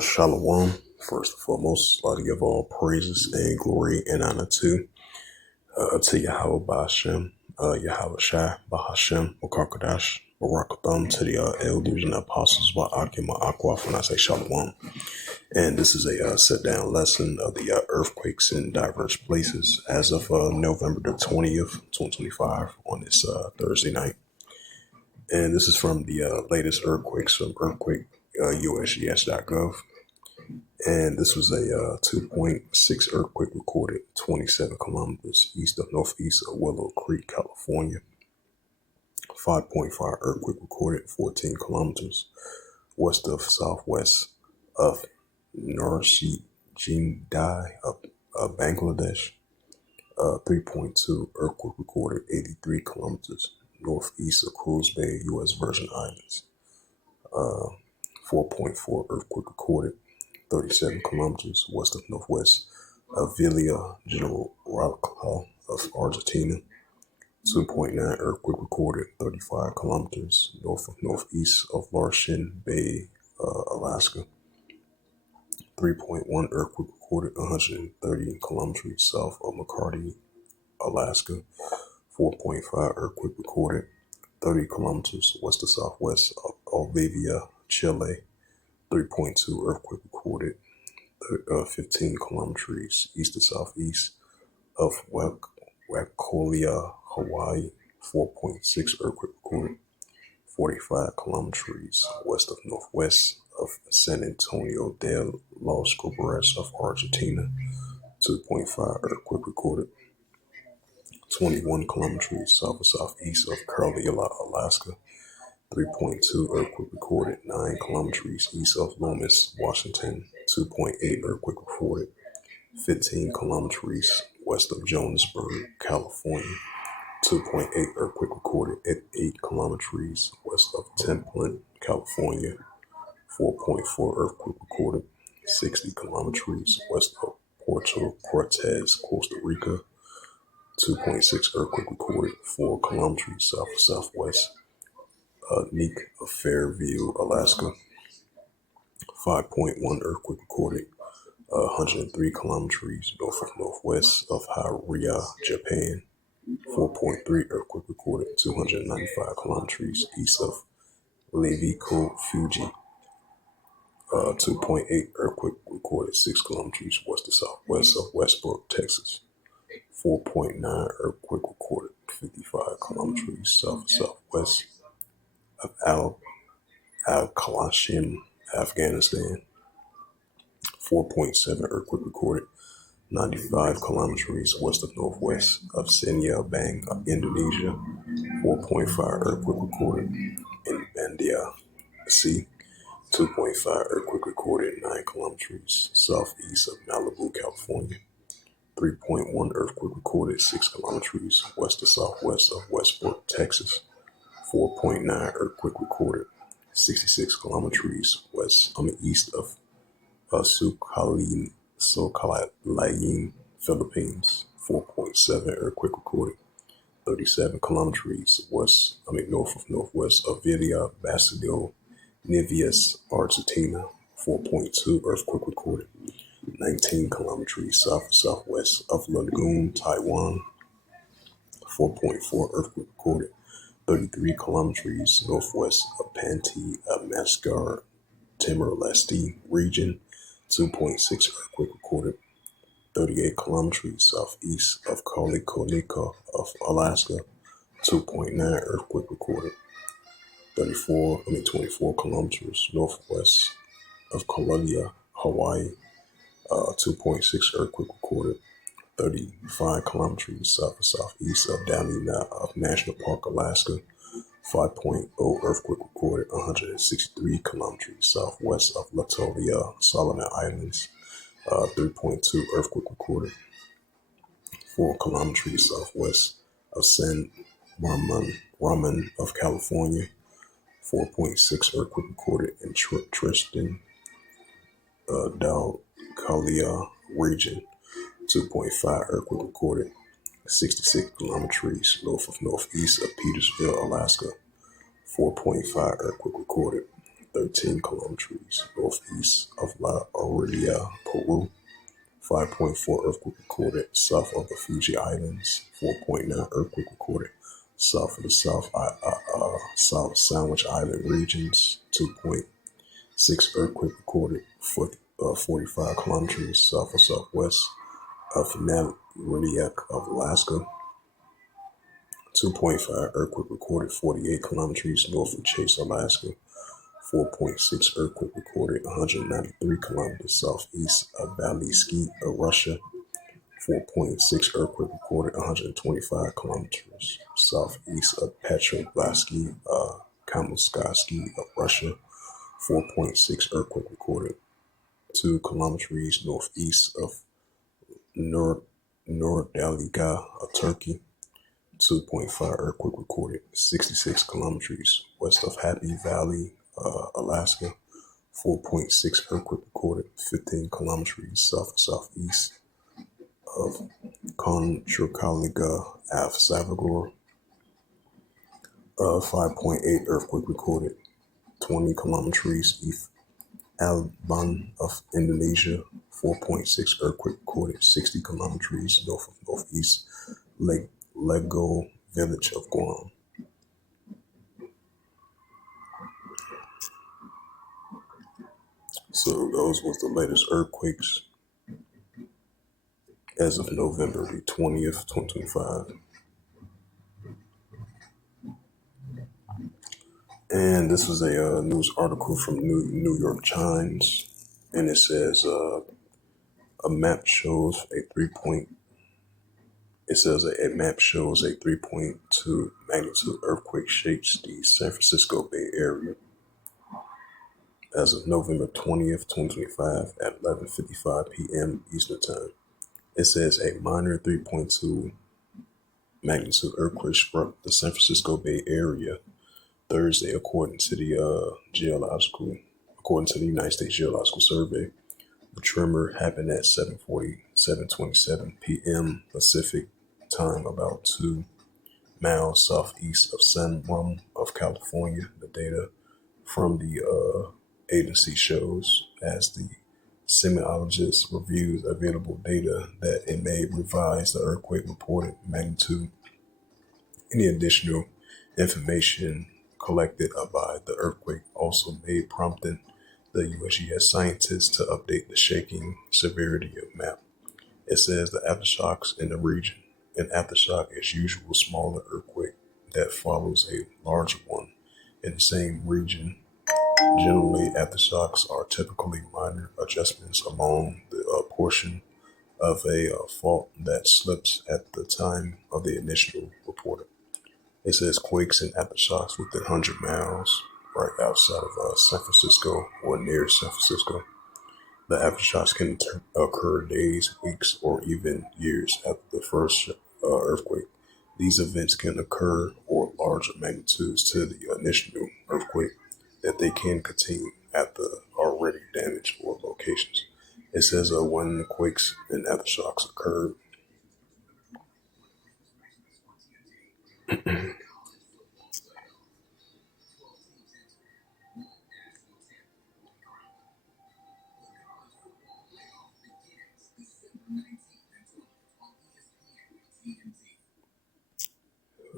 Shalom. First and foremost, I'd like to give all praises and glory and honor to Yahweh Ba'ashem, Yahweh Shai, Bahashem, Wakakadash, Barakatham, to the elders and apostles, Wa'akim, Ma'akwaf, when I say Shalom. And this is a sit-down lesson of the earthquakes in diverse places as of November the 20th, 2025, on this Thursday night. And this is from the latest earthquakes from earthquake.usgs.gov. And this was a 2.6 earthquake recorded 27 kilometers east of northeast of Willow Creek, California. 5.5 earthquake recorded 14 kilometers west of southwest of Narshi Jindai of Bangladesh. 3.2 earthquake recorded 83 kilometers northeast of Cruz Bay, U.S. Virgin Islands. 4.4 earthquake recorded 37 kilometers west of northwest of Villa General of Argentina. 2.9 earthquake recorded 35 kilometers north of northeast of Larsen Bay, Alaska. 3.1 earthquake recorded 130 kilometers south of McCarty, Alaska. 4.5 earthquake recorded 30 kilometers west to southwest of Valdivia, Chile. 3.2 earthquake recorded 15 kilometers east to southeast of Wakulia, Hawaii. 4.6 earthquake recorded 45 kilometers west of northwest of San Antonio de los Cobres of Argentina. 2.5 earthquake recorded 21 kilometers south of southeast of Carolina, Alaska. 3.2 earthquake recorded 9 kilometers east of Lomas, Washington. 2.8 earthquake recorded 15 kilometers west of Jonesburg, California. 2.8 earthquake recorded at 8 kilometers west of Templin, California. 4.4 earthquake recorded 60 kilometers west of Puerto Cortez, Costa Rica. 2.6 earthquake recorded 4 kilometers south of southwest Neek of Fairview, Alaska. 5.1 earthquake recorded 103 kilometers north of northwest of Hariya, Japan. 4.3 earthquake recorded 295 kilometers east of Levico, Fuji. 2.8 earthquake recorded 6 kilometers west to southwest of Westbrook, Texas. 4.9 earthquake recorded 55 kilometers south of southwest of Al-Kalashim, Afghanistan. 4.7 earthquake recorded 95 kilometers west of northwest of Senia Bang, Indonesia. 4.5 earthquake recorded in Bandia Sea. 2.5 earthquake recorded 9 kilometers southeast of Malibu, California. 3.1 earthquake recorded 6 kilometers west to southwest of Westbrook, Texas. 4.9 earthquake recorded 66 kilometers east of Sukhaliyin, Philippines. 4.7 earthquake recorded 37 kilometers north of northwest of Villa Basilio, Nivias, Argentina. 4.2 earthquake recorded 19 kilometers south of southwest of Lagoon, Taiwan. 4.4 earthquake recorded 33 kilometers northwest of Panti, Mascar, Timor-Leste region. 2.6 earthquake recorded 38 kilometers southeast of Kolikonika of Alaska. 2.9 earthquake recorded 24 kilometers northwest of Columbia, Hawaii. 2.6 earthquake recorded 35 kilometers south of southeast of Dalina of National Park, Alaska. 5.0 earthquake recorded 163 kilometers southwest of Latolia, Solomon Islands. 3.2 earthquake recorded 4 kilometers southwest of San Ramon of California. 4.6 earthquake recorded in Tristan Del Calia region. 2.5 earthquake recorded 66 kilometers north of northeast of Petersville, Alaska. 4.5 earthquake recorded 13 kilometers northeast of La Aurelia, Peru. 5.4 earthquake recorded south of the Fiji Islands. 4.9 earthquake recorded south of the South Sandwich Island regions. 2.6 earthquake recorded 45 kilometers south or southwest of Nantucket of Alaska. 2.5 earthquake recorded 48 kilometers north of Chase, Alaska. 4.6 earthquake recorded 193 kilometers southeast of Valley Ski of Russia. 4.6 earthquake recorded 125 kilometers southeast of Petrovsky, Kamuskaski of Russia. 4.6 earthquake recorded 2 kilometers northeast of Nordalika of Turkey. 2.5 earthquake recorded 66 kilometers west of Happy Valley, Alaska. 4.6 earthquake recorded 15 kilometers southeast of Conchocaliga, El Salvador. 5.8 earthquake recorded 20 kilometers east Alban of Indonesia. 4.6 earthquake recorded 60 kilometers north of northeast Lego village of Guam. So those was the latest earthquakes as of November the 20th, 2025. And this was a news article from New York Times, and it says a map shows a 3.2 magnitude earthquake shakes the San Francisco Bay Area as of November 20th, 2025 at 11:55 p.m. Eastern Time. It says a minor 3.2 magnitude earthquake struck the San Francisco Bay Area Thursday, according to the United States Geological Survey. The tremor happened at 7:27 p.m. Pacific time, about 2 miles southeast of San Juan of California. The data from the agency shows, as the seismologist reviews available data, that it may revise the earthquake reported magnitude. Any additional information collected by the earthquake also may prompting the USGS scientists to update the shaking severity of map. It says the aftershocks in the region. An aftershock is usual smaller earthquake that follows a larger one in the same region. Generally, aftershocks are typically minor adjustments along the portion of a fault that slips at the time of the initial reporting. It says quakes and aftershocks within 100 miles right outside of San Francisco or near San Francisco. The aftershocks can occur days, weeks, or even years after the first earthquake. These events can occur or larger magnitudes to the initial earthquake that they can continue at the already damaged or locations. It says when the quakes and aftershocks occurred,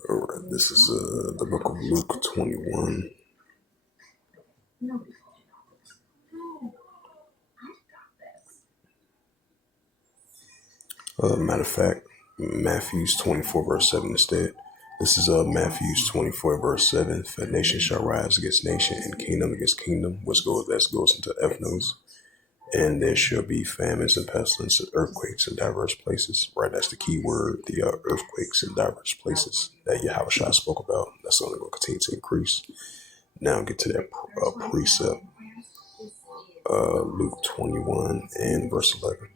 all right, this is the book of Luke 21. Matter of fact, Matthews 24 verse 7 instead. This is Matthews 24 verse 7. For nation shall rise against nation and kingdom against kingdom, which goes into ethnos. And there shall be famines and pestilence and earthquakes in diverse places. Right, that's the key word, the earthquakes in diverse places that Yahushua spoke about. That's only going to continue to increase. Now get to that precept, Luke 21 and verse 11.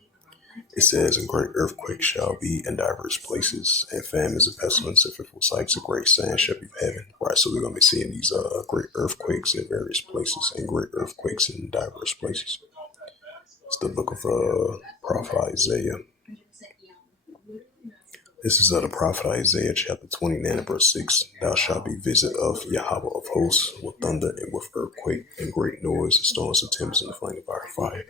It says, and great earthquakes shall be in diverse places, and famines and pestilence and fearful sights of great signs shall be of heaven. Right, so we're going to be seeing these great earthquakes in various places and great earthquakes in diverse places. It's the book of Prophet Isaiah. This is the prophet Isaiah chapter 29 and verse 6. Thou shalt be visit of Yahweh of hosts with thunder and with earthquake and great noise and storms and tempest and the flame of fire.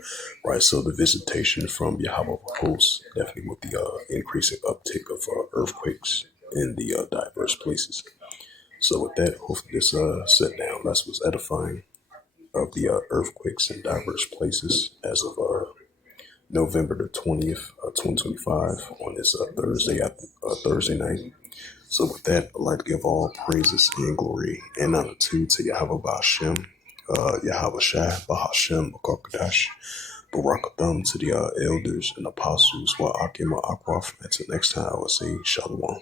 Right, so the visitation from Yahweh of hosts, definitely with the increasing uptick of earthquakes in the diverse places. So with that, hopefully this sit down lesson was edifying of the earthquakes in diverse places as of November the 20th, 2025 on this Thursday night. So with that, I'd like to give all praises and glory and honor to Yahweh Ba'Shem, Yahweh Shai, Bahashem, Makokadash, Barakatham to the elders and apostles, Wa'akim Akwaf. Until next time, I will say Shalom.